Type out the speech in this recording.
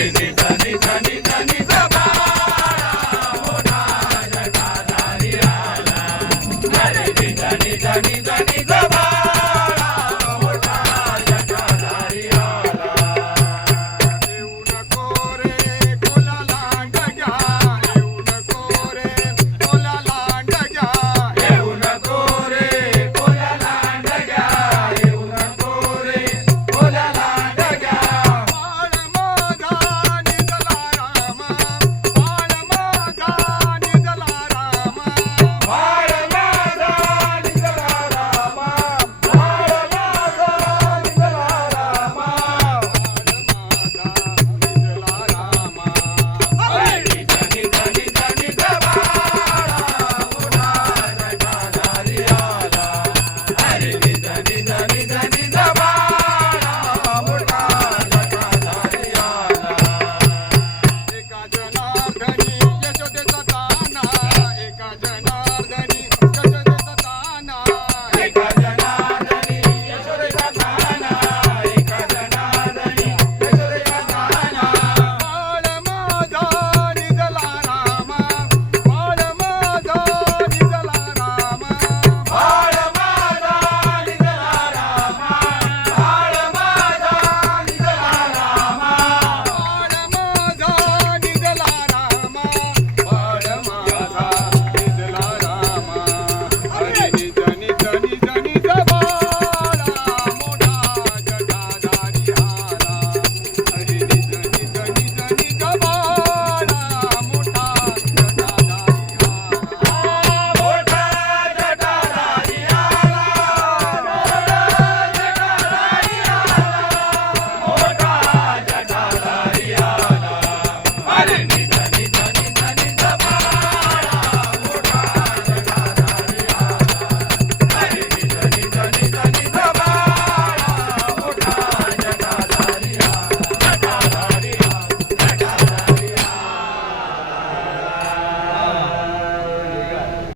Amen.